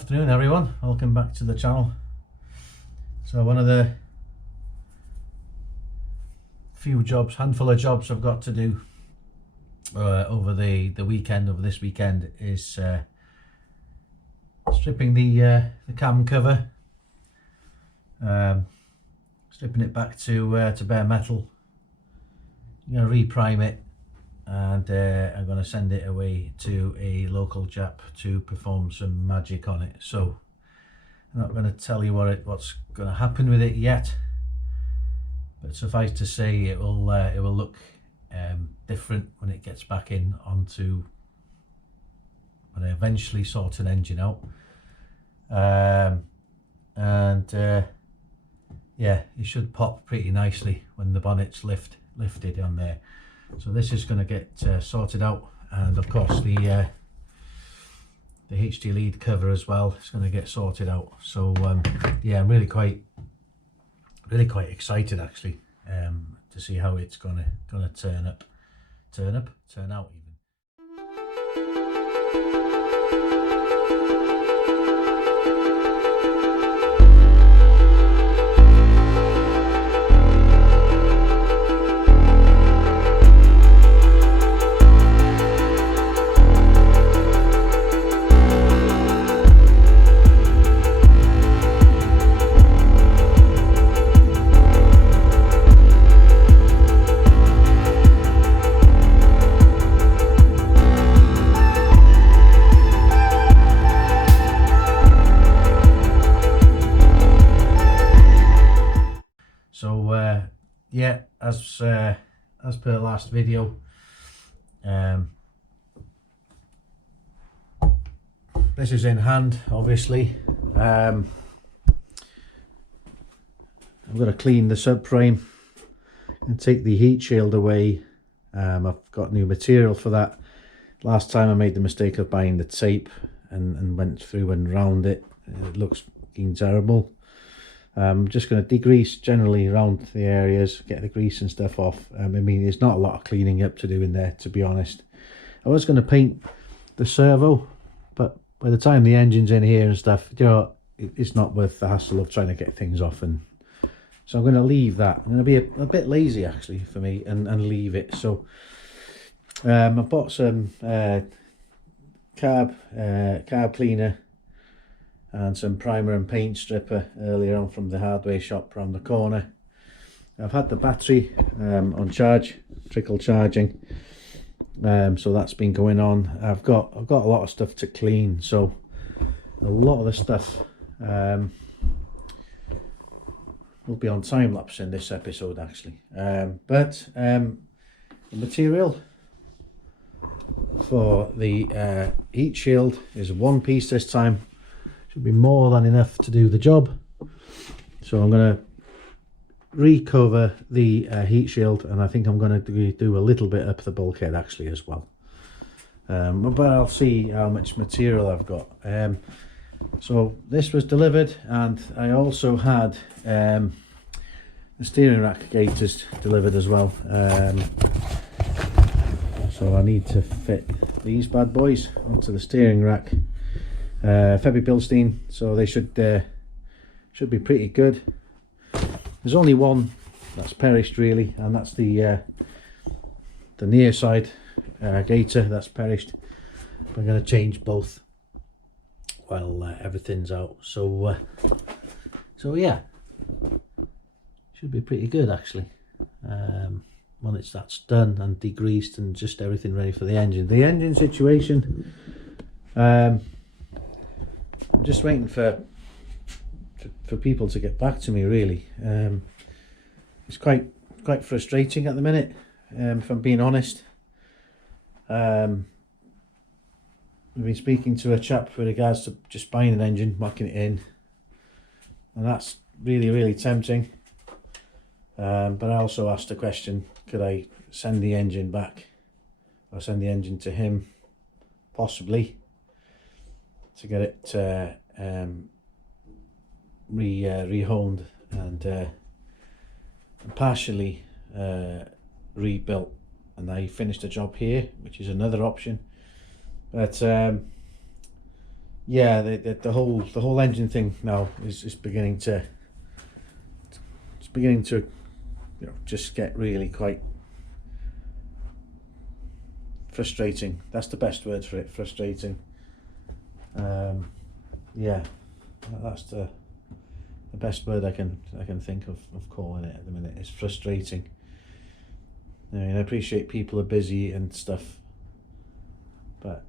Afternoon everyone, welcome back to the channel. So one of the few jobs, handful of jobs I've got to do over this weekend is stripping the cam cover, stripping it back to bare metal. I'm going to reprime it, and I'm going to send it away to a local chap to perform some magic on it. So I'm not going to tell you what's going to happen with it yet, but suffice to say it will look different when it gets back in onto, when I eventually sort an engine out. Yeah, it should pop pretty nicely when the bonnet's lifted on there. So this is going to get sorted out, and of course the HT lead cover as well is going to get sorted out. So yeah, I'm really quite excited actually to see how it's gonna turn out even. So yeah, as per last video, this is in hand obviously. I'm going to clean the subframe and take the heat shield away. I've got new material for that. Last time I made the mistake of buying the tape and went through and round it. It looks fucking terrible. I'm just going to degrease generally around the areas, get the grease and stuff off. I mean, there's not a lot of cleaning up to do in there, to be honest. I was going to paint the servo, but by the time the engine's in here and stuff, you know, it's not worth the hassle of trying to get things off. And so I'm going to leave that. I'm going to be a bit lazy actually for me and leave it. So I bought some carb cleaner and some primer and paint stripper earlier on from the hardware shop around the corner. I've had the battery on charge, trickle charging, so that's been going on. I've got a lot of stuff to clean, so a lot of the stuff will be on time lapse in this episode actually. But the material for the heat shield is one piece this time. Should be more than enough to do the job. So I'm going to recover the heat shield, and I think I'm going to do a little bit up the bulkhead actually as well. But I'll see how much material I've got. So this was delivered, and I also had the steering rack gaiters delivered as well. So I need to fit these bad boys onto the steering rack. Febby Bilstein, so they should be pretty good. There's only one that's perished really, and that's the near side gaiter that's perished. I'm going to change both while everything's out. So yeah, should be pretty good actually. When that's done and degreased and just everything ready for the engine. The engine situation, I'm just waiting for people to get back to me really. It's quite frustrating at the minute, if I'm being honest. I've been speaking to a chap with regards to just buying an engine, whacking it in, and that's really tempting. But I also asked the question, could I send the engine back, or send the engine to him possibly, to get it rehoned and partially rebuilt, and I finished the job here, which is another option. But yeah, the whole engine thing now is beginning to just get really quite frustrating. That's the best word for it, frustrating. Yeah, that's the best word I can think of calling it at the minute. It's frustrating. I mean, I appreciate people are busy and stuff, but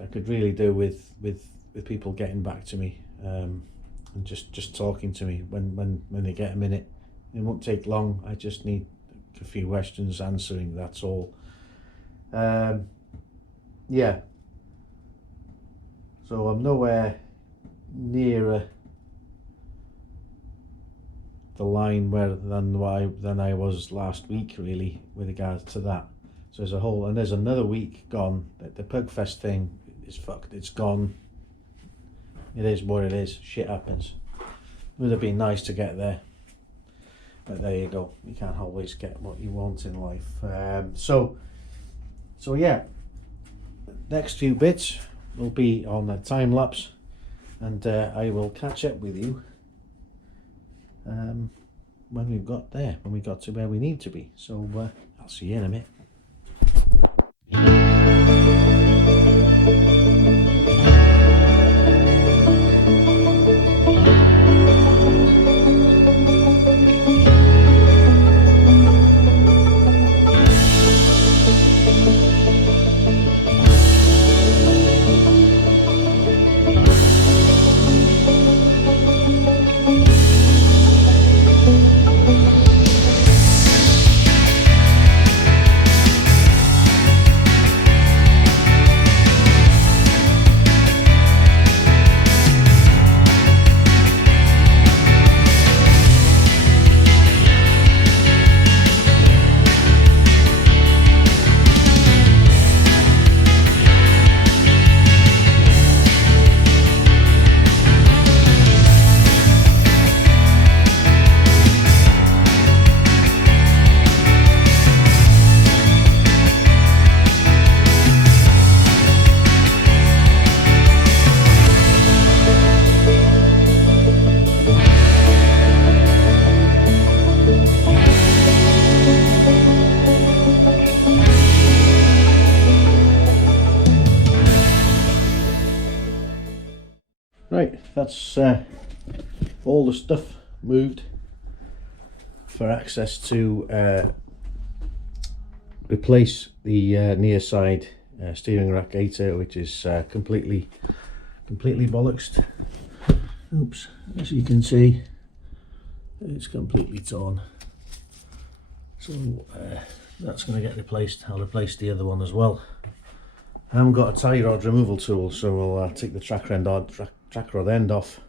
I could really do with people getting back to me, and just talking to me when they get a minute. It won't take long. I just need a few questions answering, that's all. Yeah, so I'm nowhere nearer the line than I was last week, really, with regards to that. So there's another week gone. The Pugfest thing is fucked. It's gone. It is what it is. Shit happens. Would have been nice to get there, but there you go. You can't always get what you want in life. So yeah, next few bits will be on a time lapse, and I will catch up with you when we got to where we need to be. So I'll see you in a minute. Right, that's all the stuff moved for access to replace the near side steering rack gaiter, which is completely bollocksed. Oops, as you can see, it's completely torn. So that's going to get replaced. I'll replace the other one as well. I haven't got a tie rod removal tool, so we'll take the track rod end off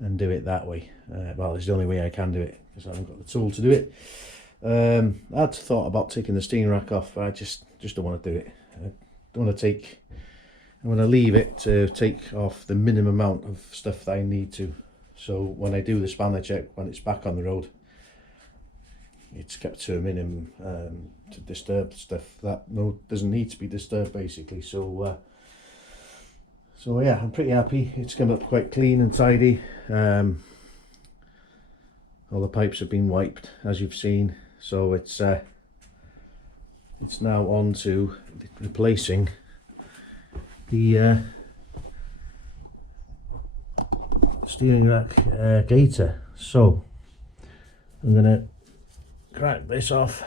and do it that way. Well, it's the only way I can do it because I haven't got the tool to do it. I had thought about taking the steering rack off, but I just don't want to do it. I don't want to I'm going to leave it to take off the minimum amount of stuff that I need to. So when I do the spanner check, when it's back on the road, it's kept to a minimum to disturb stuff that doesn't need to be disturbed, basically. So yeah, I'm pretty happy. It's come up quite clean and tidy. All the pipes have been wiped, as you've seen. So it's now on to replacing the steering rack gaiter. So I'm gonna crack this off,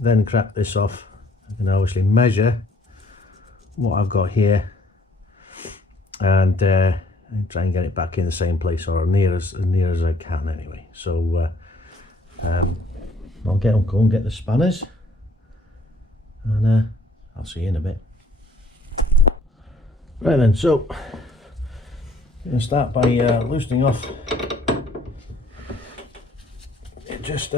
then crack this off. I can obviously measure what I've got here and try and get it back in the same place, or near as I can anyway. So I'll go and get the spanners, and I'll see you in a bit. Right then, so I'm going to start by loosening off it. Just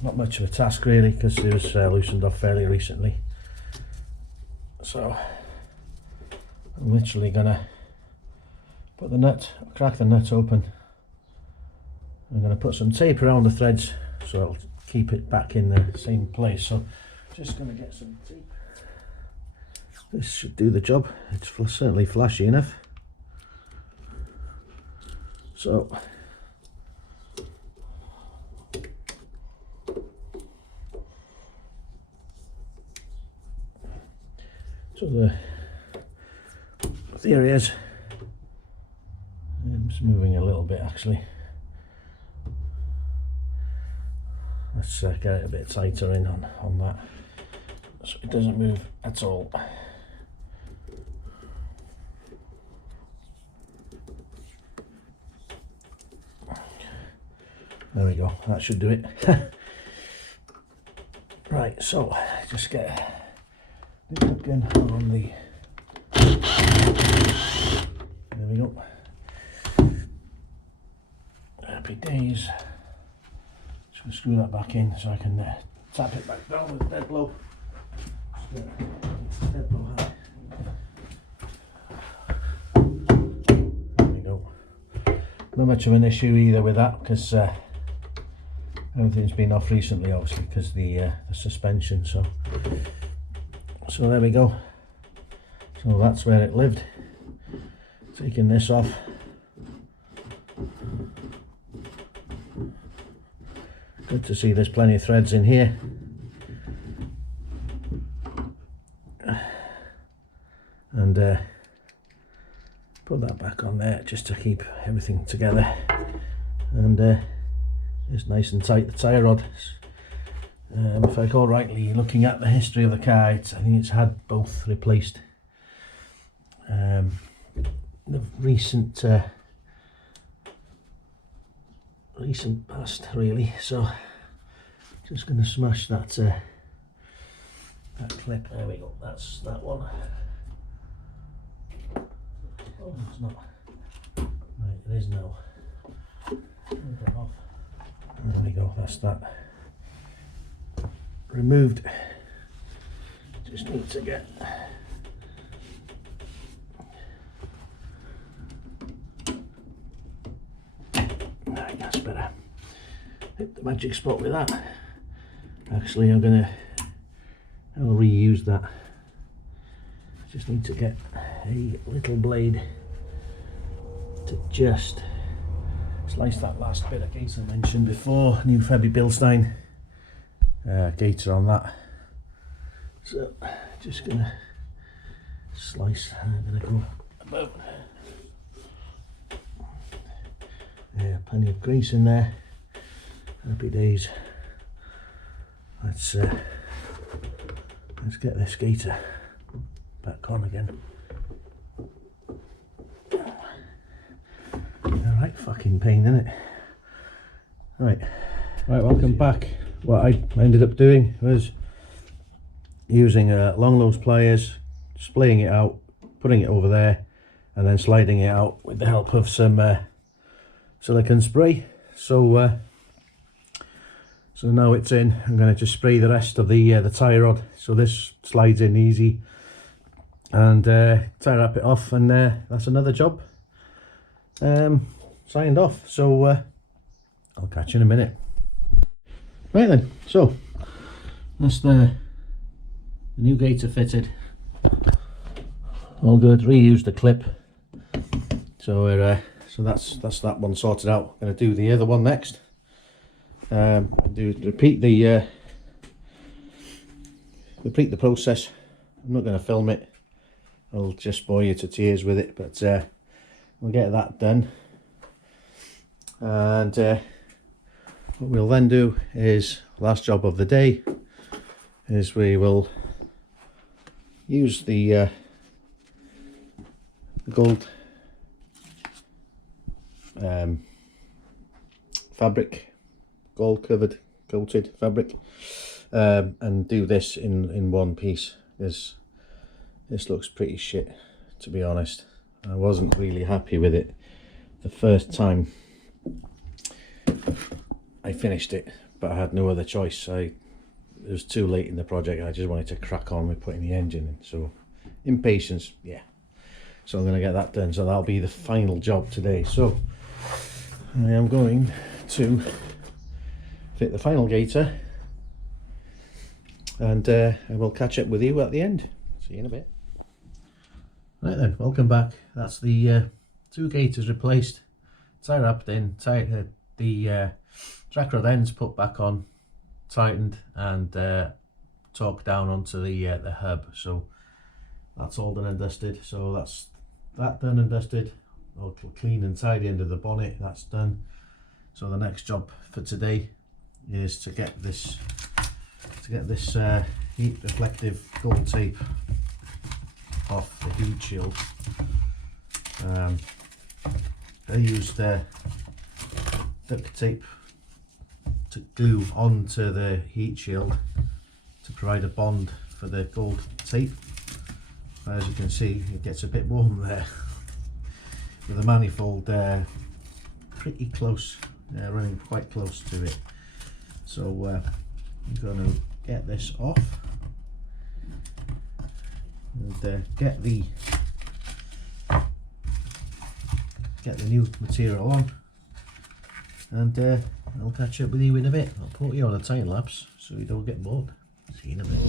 not much of a task really, because it was loosened off fairly recently. So I'm literally gonna put crack the nut open. I'm gonna put some tape around the threads so it'll keep it back in the same place. So just going to get some tape. This should do the job. It's certainly flashy enough. So the theory is, it's moving a little bit actually. Let's get it a bit tighter in on that so it doesn't move at all. There we go, that should do it. Right, so just get the hook in on the, there we go. Happy days. Just going to screw that back in so I can tap it back down with dead blow. Dead blow hand. There we go. Not much of an issue either with that, because everything's been off recently, obviously, because the suspension. So there we go. So that's where it lived. Taking this off. Good to see there's plenty of threads in here. And put that back on there just to keep everything together. And it's nice and tight, the tyre rod. If I recall rightly, looking at the history of the car, I think it's had both replaced. The recent past, really. So just going to smash that that clip. There we go. That's that one. Oh, it's not. Right, it is now. Move that off. There we go. That's that removed. Just need to get that's better. Hit the magic spot with that. Actually, I'll reuse that. I just need to get a little blade to just slice that last bit of gator I mentioned before. New Febby Bilstein gator on that. So just gonna slice. I'm gonna go about. Yeah, plenty of grease in there. Happy days. Let's get this gator back on again. Alright, fucking pain, isn't it? Right, welcome back. What I ended up doing was using long nose pliers, splaying it out, putting it over there, and then sliding it out with the help of some silicone spray. So now it's in. I'm going to just spray the rest of the tie rod, so this slides in easy, and tie wrap it off, and that's another job signed off. So I'll catch you in a minute. Right then, so that's the new gator fitted. All good. Reused the clip. So we're so that's that one sorted out. I'm going to do the other one next. Repeat the process. I'm not going to film it. I'll just bore you to tears with it, but we'll get that done. And what we'll then do is, last job of the day, is we will use the gold fabric, gold coated fabric, and do this in one piece. This looks pretty shit, to be honest. I wasn't really happy with it the first time I finished it, but I had no other choice. It was too late in the project. I just wanted to crack on with putting the engine in, so impatience, yeah. So I'm going to get that done, so that'll be the final job today. So I am going to fit the final gator and I will catch up with you at the end. See you in a bit. Right then, welcome back. That's the two gaiters replaced, tie wrapped in, the track rod ends put back on, tightened, and torqued down onto the hub. So that's all done and dusted. So that's that done and dusted. All clean and tidy under the bonnet. That's done. So the next job for today is to get this heat reflective gold tape off the heat shield. I used duct tape to glue onto the heat shield to provide a bond for the gold tape. As you can see, it gets a bit warm there with the manifold pretty close, running quite close to it. So I'm going to get this off and get the new material on, and I'll catch up with you in a bit. I'll put you on a time lapse so you don't get bored. See you in a bit.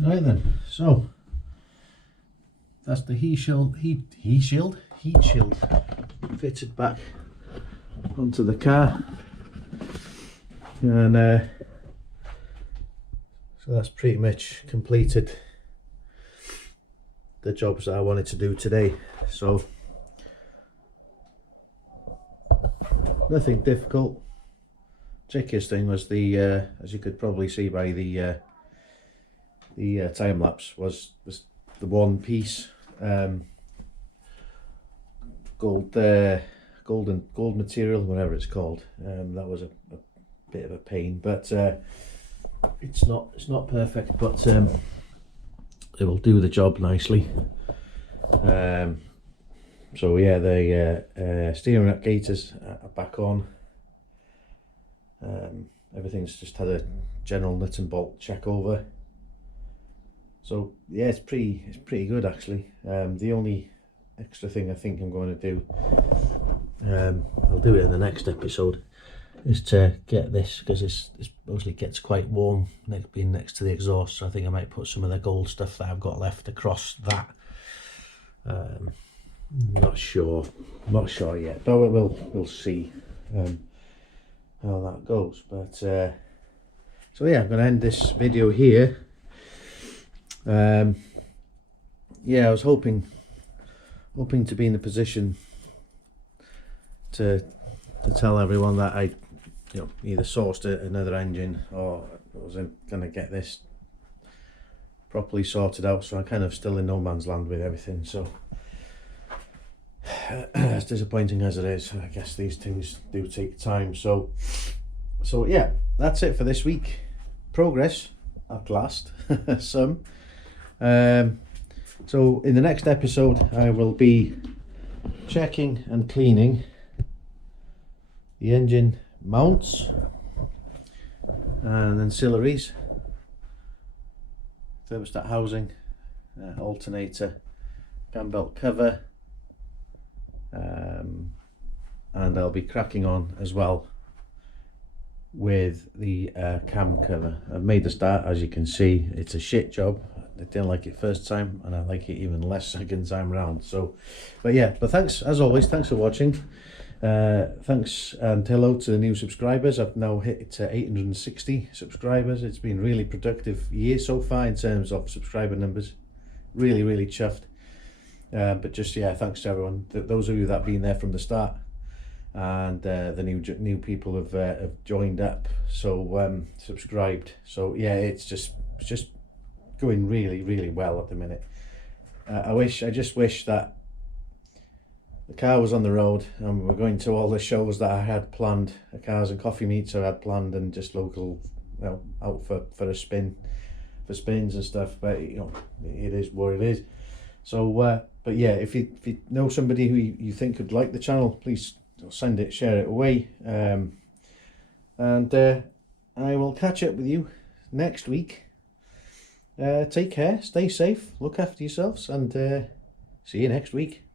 Right then, so that's the heat shield fitted back onto the car, and so that's pretty much completed the jobs that I wanted to do today. So nothing difficult. Trickiest thing was the as you could probably see by the time lapse, was the one piece gold material, whatever it's called. That was a bit of a pain, but it's not perfect, but it will do the job nicely. So yeah, the steering up gaiters are back on. Everything's just had a general nut and bolt check over. So yeah, it's pretty good actually. The only extra thing I think I'm going to do, I'll do it in the next episode, is to get this, because it mostly gets quite warm being next to the exhaust. So I think I might put some of the gold stuff that I've got left across that. Not sure yet, but we'll see how that goes. But so yeah, I'm going to end this video here. Yeah, I was hoping to be in a position to tell everyone that I either sourced another engine, or I was going to get this properly sorted out. So I'm kind of still in no man's land with everything. So as disappointing as it is, I guess these things do take time. So yeah, that's it for this week. Progress at last. Some. So in the next episode I will be checking and cleaning the engine mounts and ancillaries, thermostat housing, alternator, cam belt cover, and I'll be cracking on as well with the cam cover. I've made the start. As you can see, it's a shit job. I didn't like it first time, and I like it even less second time round. So, but yeah, but thanks as always. Thanks for watching. Thanks and hello to the new subscribers. I've now hit 860 subscribers. It's been really productive year so far in terms of subscriber numbers. Really chuffed. But just, yeah, thanks to everyone, those of you that have been there from the start, and the new people have joined up, so subscribed. So yeah, it's just going really well at the minute. I just wish that the car was on the road and we're going to all the shows that I had planned, the cars and coffee meets I had planned, and just local, well, out for a spin, for spins and stuff. But you know, it is what it is. So but yeah, if you know somebody who you think could like the channel, please send it, share it away, and I will catch up with you next week. Take care, stay safe, look after yourselves, and see you next week.